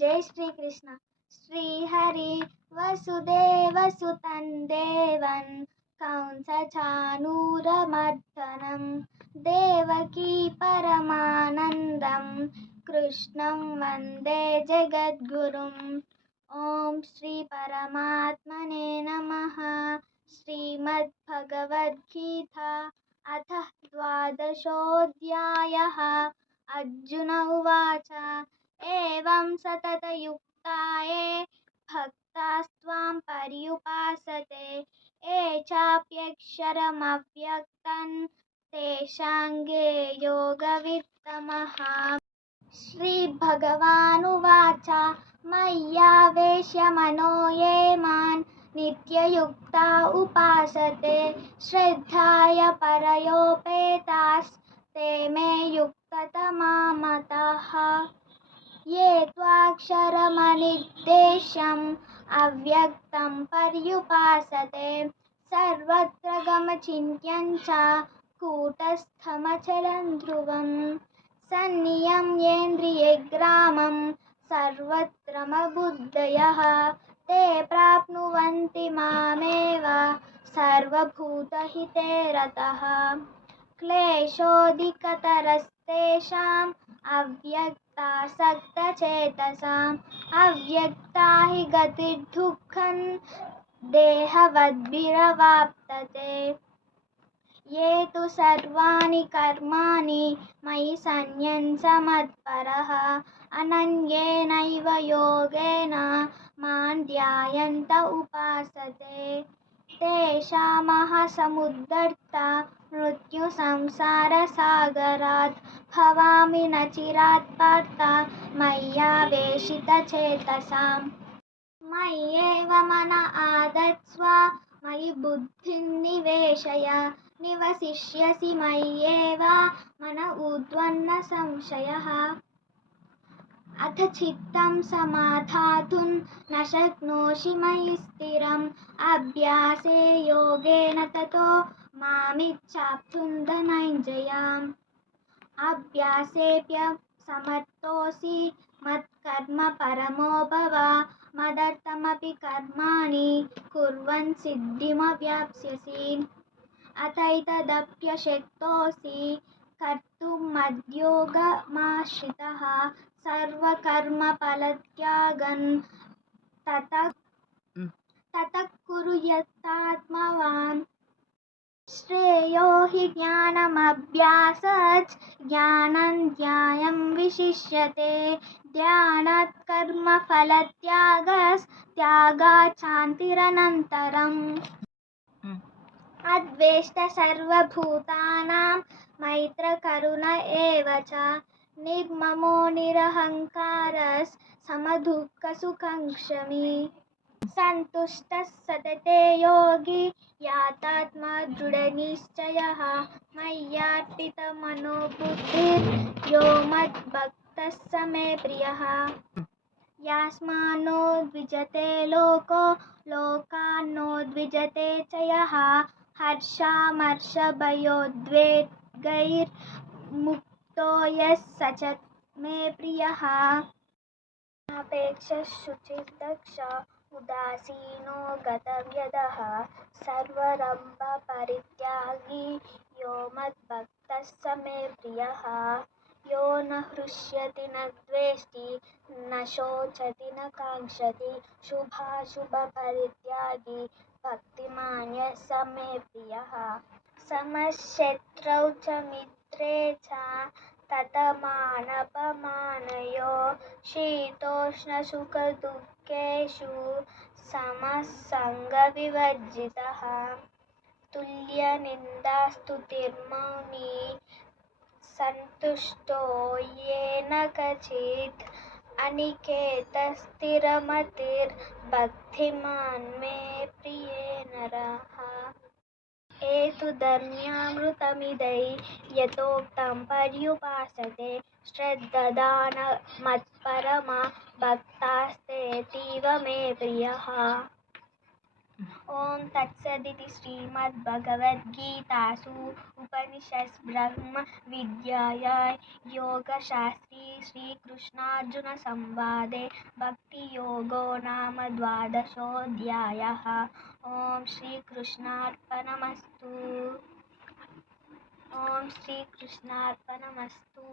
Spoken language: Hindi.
जय श्री कृष्ण श्री हरि वसुदेव सुतं देवन् कंसचानूरमर्दनं। देवकी परमानन्दं। कृष्णं वंदे जगद्गुरुम्। ॐ श्रीपरमात्मने नमः। श्रीमद्भगवद्गीता अथ द्वादशोऽध्यायः। अर्जुन उवाच। सततयुक्ताये, भक्तास्त्वां पर्युपासते। ये चाप्यक्षरमव्यक्तं तेषाङ्गे योगवित्तमः श्रीभगवानुवाच मय्यावेश्य मनो ये मान्, नित्ययुक्ता उपासते। श्रद्धाय परयोपेतास्ते मे युक्ततमा मतः त्वाक्षरमनिर्देशम् अव्यक्तं पर्युपासते। सर्वत्र गमचिन्त्यं च कूटस्थमचलं ध्रुवं सन्नियम्येन्द्रियग्रामं सर्वत्र मबुद्धयः ते प्राप्नुवन्ति मामेव सर्वभूतहिते रतः। क्लेशोऽधिकतरस्तेषाम् अव्यक्तासक्तचेतसाम् अव्यक्ता हि गतिर्दुःखं देहवद्भिरवाप्तते। ये तु सर्वाणि कर्माणि मयि सन्न्यस्य मत्परः अनन्येनैव योगेन मां ध्यायन्त उपासते तेषामः समुद्धर्ता मृत्युसंसारसागरात् भवामि न चिरात् पार्थ मय्यावेशितचेतसाम् मय्येव मन आदत्स्व मयि बुद्धिं निवेशय निवसिष्यसि मय्येव मन ऊर्ध्वन्न संशयः। अथ चित्तं समाधातुं न शक्नोषि मयि स्थिरम् अभ्यासे योगेन ततो मामिच्छाप्तुं धनञ्जयाम् अभ्यासेऽप्य समर्थोऽसि मत्कर्म परमो भव मदर्थमपि कर्माणि कुर्वन् सिद्धिमवाप्स्यसि अथैतदप्यशक्तोऽसि कर्तुं मद्योगमाश्रितः सर्वकर्मफलत्यागं ततः ततः कुरु यत्तात्मवान् श्रेयो हि ज्ञानमभ्यासात् ज्ञानं ध्यानं विशिष्यते। ध्यानात् कर्मफलत्यागस्त्यागात् शान्तिरनन्तरम् अद्वेष्ट सर्वभूतानां मैत्रकरुण एव च। निर्ममो निरहङ्कारः समदुःखसुखङ्क्षमी। सन्तुष्टः सतते योगी, यातात्मा दृढनिश्चयः। मय्यार्पितमनोबुद्धिर्यो मद्भक्तः स मे प्रियः। यास्मान्नो द्विजते लोको, लोकान्नो द्विजते च यः। हर्षामर्षभयोद्वेगैर्मुक्तो यः स च मे प्रियः। अपेक्षशुचिर्दक्ष उदासीनो गतव्यदः सर्वरम्भपरित्यागी यो मद्भक्तः स मे प्रियः। यो न हृष्यति, न द्वेष्टि, न शोचति, न काङ्क्षति। शुभाशुभपरित्यागी भक्तिमान् स मे प्रियः। समशत्रौ च मित्रे च ततमानपमानयो शीतोष्णसुखदुःखेषु समः सङ्गविवर्जितः तुल्यनिन्दास्तुतिर्मौनी सन्तुष्टो येन कचित् अनिकेतस्थिरमतिर्भक्तिमान् मे प्रिये नरः। एतु धर्म्यामृतमिदै यतोक्तं पर्युपासते श्रद्धदानमत्परमा भक्तास्तेऽतीव मे प्रियः। ఓం తత్సదితి శ్రీమద్ భగవద్గీతాసు ఉపనిషత్ బ్రహ్మ విద్యాయ యోగశాస్త్రీ శ్రీకృష్ణార్జున సంవాదే భక్తి యోగో నామ ద్వాదశోధ్యాయ ఓం శ్రీకృష్ణార్పణమస్తు ఓం శ్రీకృష్ణార్పణమస్తు